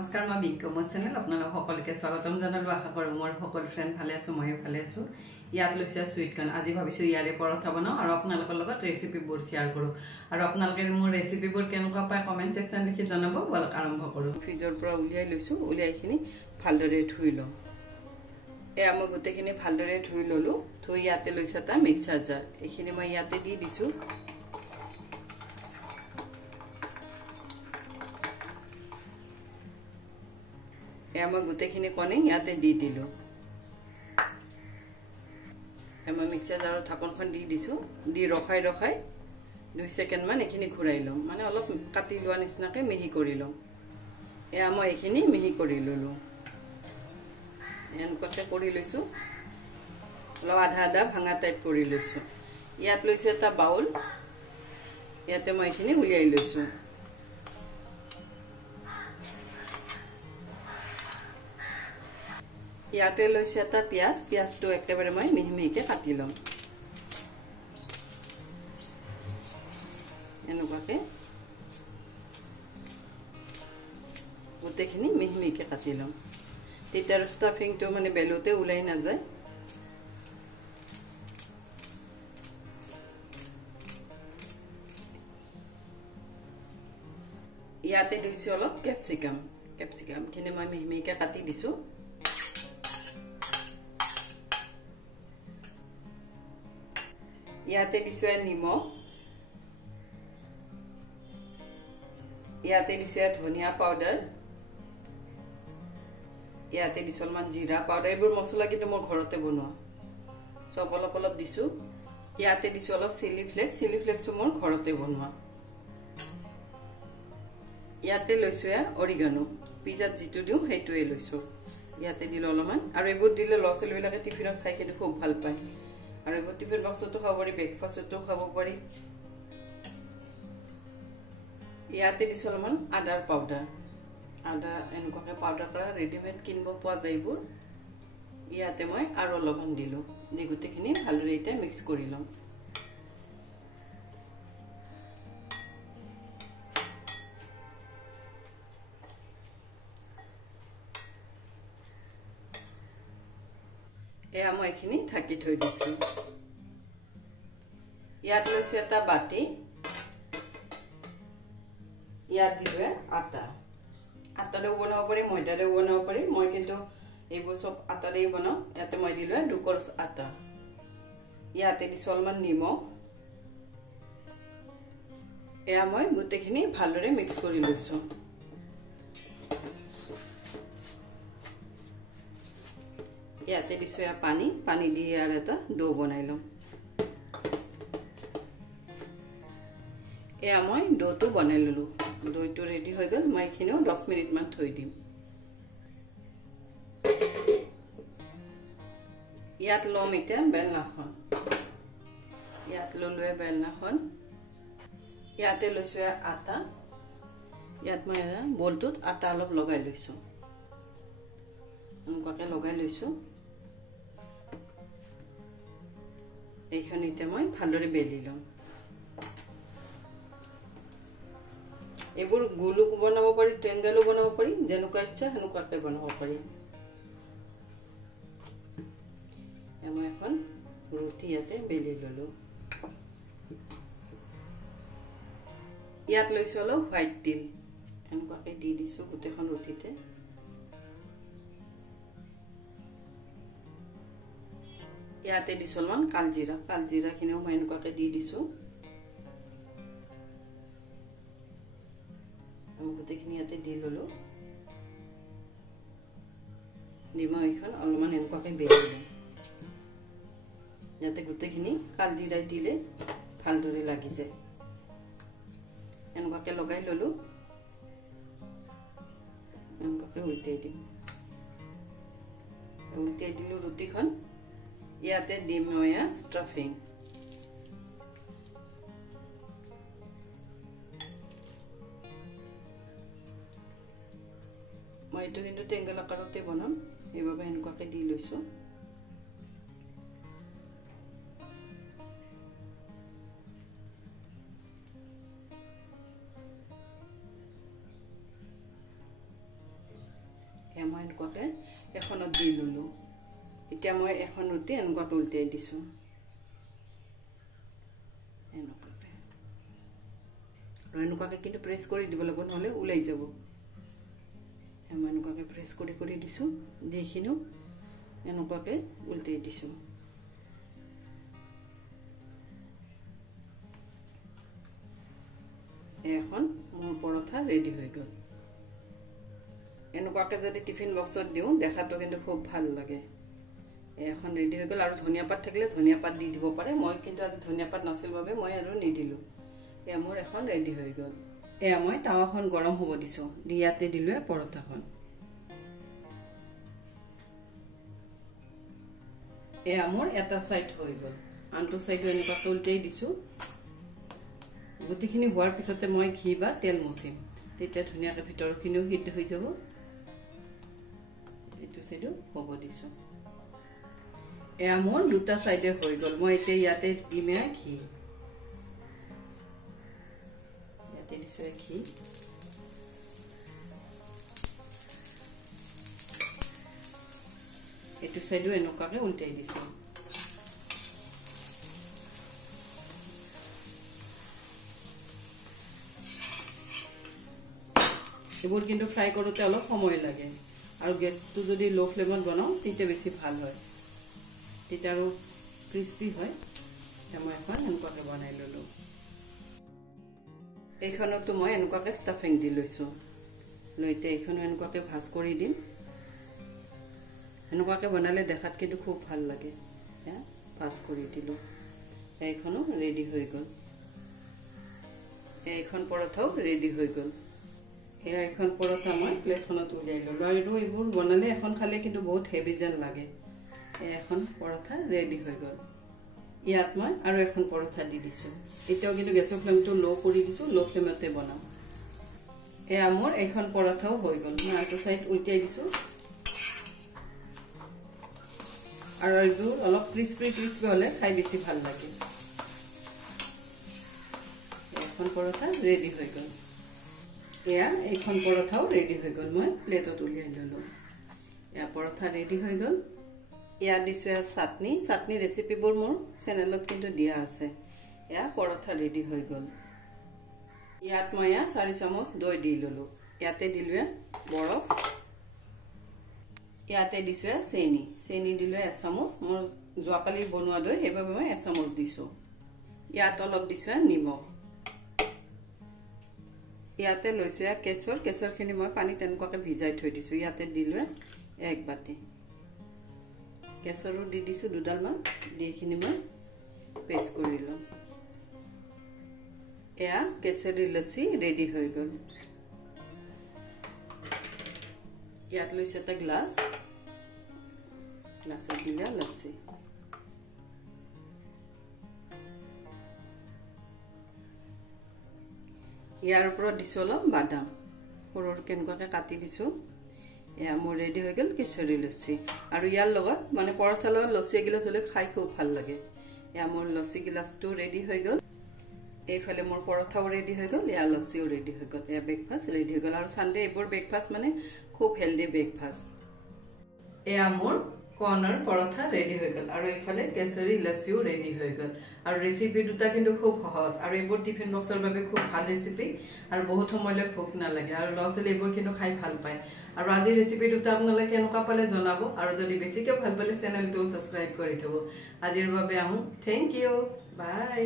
নমস্কাৰ মই বিজ্ঞান চেনেল আপোনালোক সকলোকে স্বাগতম জনালো আশা কৰোঁ মোৰ সকলো ফ্ৰেণ্ড ভালে আছে ময়ো ভালে আছো ইয়াত লৈছে সুইট কৰ্ণ আজি ভাবিছো ইয়াৰে পৰঠা বনাও আৰু আপোনালোকৰ লগত ৰেচিপিবোৰ শেয়াৰ কৰোঁ আৰু আপোনালোকে মোৰ ৰেচিপিবোৰ কেনেকুৱা পায় কমেন্ট সেকশন লিখি জনাব বলক আৰম্ভ কৰোঁ ফ্ৰিজৰ পৰা উলিয়াই লৈছো উলিয়াইখিনি ভালদৰে ধুই লওঁ এয়া মই গোটেইখিনি ভালদৰে ধুই ললো ধুই ইয়াতে লৈছো এটা মিক্সাৰ জাৰ এইখিনি মই ইয়াতে দি দিছো মই গোটেইখিনি কণে ইয়াতে দি দিলো মই মিক্সাৰ জাৰৰ ঢাকনখন দি দিছো দি ৰখাই 2 সেকেন্ড মান এখিনি ঘুৰাই লম মানে অলপ কাটি লোৱা নিচিনাকে মিহি কৰি লম এয়া মই এখিনি মিহি কৰি ললো এনেকুৱাকে কৰি লৈছো অলপ আধা ভাঙা টাইপ কৰি লৈছো ইয়াত লৈছো এটা বাউল ইয়াতে মই এখিনি উলিয়াই লৈছো ইয়াতে লৈছো এটা পিয়াজটো একেবাৰে মই মিহি মিহিকে কাটি লম এনেকুৱাকে গোটেইখিনি মিহি মিহিকে কাটি লম তেতিয়া ষ্টাফিংটো মানে বেলুতে ওলাই নাযায় ইয়াতে দিছো অলপ ক্যাপসিকাম খিনি মই মিহি মিহিকে কাটি দিছো ইয়াতে দিছো নিমখ ইয়াতে দিছো ধনিয়া পাউডাৰ ইয়াতে দিছো অলপমান জিৰা পাউডাৰ এইবোৰ মছলা কিন্তু মোৰ ঘৰতে বনোৱা সব অলপ দিছো ইয়াতে দিছো অলপ চিলি ফ্লেক্স মোৰ ঘৰতে বনোৱা ইয়াতে লৈছো অৰিগানো পিজাত জিটো দিও হেইটোৱে লৈছো ইয়াতে দিলো অলপমান আৰু এইবোৰ দিলে লছল বিলাকে টিফিনত খাই কিন্তু খুব ভাল পায় আৰু এইবোৰ টিফিন বক্সতো খাব পাৰি ব্ৰেকফাষ্টতো খাব পাৰি ইয়াতে দিছো অলপমান আদাৰ পাউডাৰ আদা এনেকুৱাকে পাউডাৰ কৰা ৰেডিমেড কিনিব পোৱা যায় এইবোৰ ইয়াতে মই আৰু অলপমান দিলো দি গোটেইখিনি ভালদৰে এটা মিক্স কৰি লম এয়া মই এখিনি ঢাকি থৈ দিছো ইয়াত লৈছো এটা বাটি ইয়াত দিলে আটাৰেও বনাব পাৰি ময়দাৰেও বনাব পাৰি মই কিন্তু এইবোৰ সব আটাৰেই বনাও ইয়াতে মই দিলো দুকৰছ আটা ইয়াতে দিছো অলপমান নিমখ এয়া মই গোটেইখিনি ভালদৰে মিক্স কৰি লৈছো ইয়াতে দিছো পানী দি আৰু এটা ডো বনাই লম এয়া মই ডোটো বনাই ললো দইটো ৰেডি হৈ গল মই এখিনিও 10 মিনিট মান থৈ দিম ইয়াত লম এটা বেলনাখন ইয়াত ললোৱে বেলনাখন ইয়াতে লৈছো আটা ইয়াত মই বলটোত আটা অলপ লগাই লৈছো এনেকুৱাকে লগাই লৈছো এইখন এতিয়া মই ভালদৰে বেলি লম এইবোৰ গোলো বনাব পাৰি ট্ৰেংগেলো বনাব পাৰি যেনেকুৱা ইচ্ছা হেনেকুৱাকে বনাব পাৰি মই এখন ৰুটি ইয়াতে বেলি ললো ইয়াত লৈছো অলপ হোৱাইট তিল এনেকুৱাকে দি দিছো গোটেইখন ৰুটিতে ইয়াতে দিছো অলপমান কালজিৰা খিনিও মই এনেকুৱাকে দি দিছো আমি গোটেইখিনি ইয়াতে দি ললো মই এখন অলপমান এনেকুৱাকে বেলি লম যাতে গোটেইখিনি কালজিৰা দিলে ভালদৰে লাগি যায় এনেকুৱাকে লগাই ললো এনেকুৱাকে উল্টাই দিলো ৰুটিখন ইয়াতে দিম মই ষ্টাফিং মই এটো কিন্তু টেংগল আকাৰতে বনাম এইভাবে এনেকুৱাকে দি লৈছো মই এনেকুৱাকৈ এখনত দি ল'লোঁ এতিয়া মই এখন ৰুটি এনেকুৱাকৈ উল্টাই দিছোঁ এনেকুৱাকৈ আৰু এনেকুৱাকৈ কিন্তু প্ৰেছ কৰি দিব লাগিব নহ'লে ওলাই যাব মই এনেকুৱাকৈ প্ৰেছ কৰি কৰি দিছোঁ দি এইখিনিও এনেকুৱাকৈ উল্টাই দিছোঁ এখন মোৰ পৰঠা ৰেডি হৈ গ'ল এনেকুৱাকৈ যদি টিফিন বক্সত দিওঁ দেখাটো কিন্তু খুব ভাল লাগে এখন ৰেডি হৈ গ'ল আৰু ধনিয়া পাত থাকিলে ধনিয়া পাত দি দিব পাৰে মই কিন্তু আজি ধনিয়া পাত নাছিল বাবে মই আৰু নিদিলোঁ এয়া মোৰ এখন ৰেডি হৈ গ'ল এয়া মই টাৱাখন গৰম হ'ব দিছোঁ দি ইয়াতে দিলোঁ পৰঠাখন এয়া মোৰ এটা সাইড হৈ গ'ল আনটো সাইডো এনেকুৱাকৈ উল্টাই দিছোঁ গোটেইখিনি হোৱাৰ পিছতে মই ঘি বা তেল মুচিম তেতিয়া ধুনীয়াকৈ ভিতৰখিনিও সিদ্ধ হৈ যাব এইটো সাইডো হ'ব দিছোঁ এয়া মোৰ দুটা সাইডে হৈ গ'ল মই এতিয়া ইয়াতে দিম ঘি ইয়াতে দিছোঁ ঘি এইটো সাইডো এনেকুৱাকৈ উল্টাই দিছোঁ এইবোৰ কিন্তু ফ্ৰাই কৰোঁতে অলপ সময় লাগে আৰু গেছটো যদি লো ফ্লেমত বনাওঁ তেতিয়া বেছি ভাল হয় তেতিয়া আৰু ক্ৰিস্পি হয় মই এখন এনেকুৱাকৈ বনাই ল'লোঁ এইখনতো মই এনেকুৱাকৈ ষ্টাফিং দি লৈছোঁ লৈ এতিয়া এইখনো এনেকুৱাকৈ ভাজ কৰি দিম এনেকুৱাকৈ বনালে দেখাত কিন্তু খুব ভাল লাগে ভাজ কৰি দিলোঁ এইখনো ৰেডি হৈ গ'ল এইখন পৰঠাও ৰেডি হৈ গ'ল এয়া এখন পৰঠা মই প্লেটখনত উলিয়াই ল'লোঁ আৰু এইবোৰ বনালে এখন খালে কিন্তু বহুত হেভি যেন লাগে এখন পৰঠা ৰেডি হৈ গ'ল ইয়াত মই আৰু এখন পৰঠা দি দিছোঁ এতিয়াও কিন্তু গেছৰ ফ্লেমটো লো কৰি দিছোঁ লো ফ্লেমতে বনাম এয়া মোৰ এখন পৰঠাও হৈ গ'ল মই আনটো সাইড উল্টাই দিছোঁ আৰু এইবোৰ অলপ ক্ৰিস্পি হ'লে খাই বেছি ভাল লাগে এখন পৰঠা ৰেডি হৈ গ'ল এয়া এইখন পৰঠাও ৰেডি হৈ গ'ল মই প্লেটত উলিয়াই ল'লোঁ এয়া পৰঠা ৰেডি হৈ গ'ল ইয়াত দিছোঁ চাটনি ৰেচিপিবোৰ মোৰ চেনেলত কিন্তু দিয়া আছে এয়া পৰঠা ৰেডি হৈ গ'ল ইয়াত মই 4 চামুচ দৈ দি ল'লোঁ ইয়াতে দিলোঁ বৰফ ইয়াতে দিছোঁ চেনি দিলোঁ 1 চামুচ মোৰ যোৱাকালি বনোৱা দৈ সেইবাবে মই 1 চামুচ দিছোঁ ইয়াত অলপ দিছোঁ নিমখ ইয়াতে লৈছোঁ কেশৰখিনি মই পানীত তেনেকুৱাকৈ ভিজাই থৈ দিছোঁ ইয়াতে দিলোঁ 1 বাটি কেশৰো দি দিছোঁ 2ডালমান দি এইখিনি মই পেষ্ট কৰি ল'ম এয়া কেশৰী লচ্ছি ৰেডি হৈ গ'ল ইয়াত লৈছোঁ এটা গ্লাছত দিলে লচ্ছি ইয়াৰ ওপৰত দিছোঁ অলপ বাদাম সৰু কেনেকুৱাকৈ কাটি দিছোঁ এয়া মোৰ ৰেডি হৈ গ'ল কেশৰী লচ্ছি আৰু ইয়াৰ লগত মানে পৰঠাৰ লগত লচ্ছি এগিলাচ হ'লে খাই খুব ভাল লাগে এয়া মোৰ লচ্ছি গিলাচটো ৰেডি হৈ গ'ল এইফালে মোৰ পৰঠাও ৰেডি হৈ গ'ল এয়া লচ্ছিও ৰেডি হৈ গ'ল এয়া ব্ৰেকফাষ্ট ৰেডি হৈ গ'ল আৰু সানডে এইবোৰ ব্ৰেকফাষ্ট মানে খুব হেল্ডি ব্ৰেকফাষ্ট এয়া মোৰ কৰ্ণৰ পৰঠা ৰেডি হৈ গ'ল আৰু এইফালে কেশৰী লচ্ছিও ৰেডি হৈ গ'ল আৰু ৰেচিপি দুটা কিন্তু খুব সহজ আৰু এইবোৰ টিফিন বক্সৰ বাবে খুব ভাল ৰেচিপি আৰু বহুত সময়লৈ ভোক নালাগে আৰু ল'ৰা ছোৱালী এইবোৰ কিন্তু খাই ভাল পায় আৰু আজি ৰেচিপি দুটা আপোনালোকে কেনেকুৱা পালে জনাব আৰু যদি বেছিকৈ ভাল পালে চেনেলটো ছাবস্ক্ৰাইব কৰি থ'ব আজিৰ বাবে আহোঁ থেংক ইউ বাই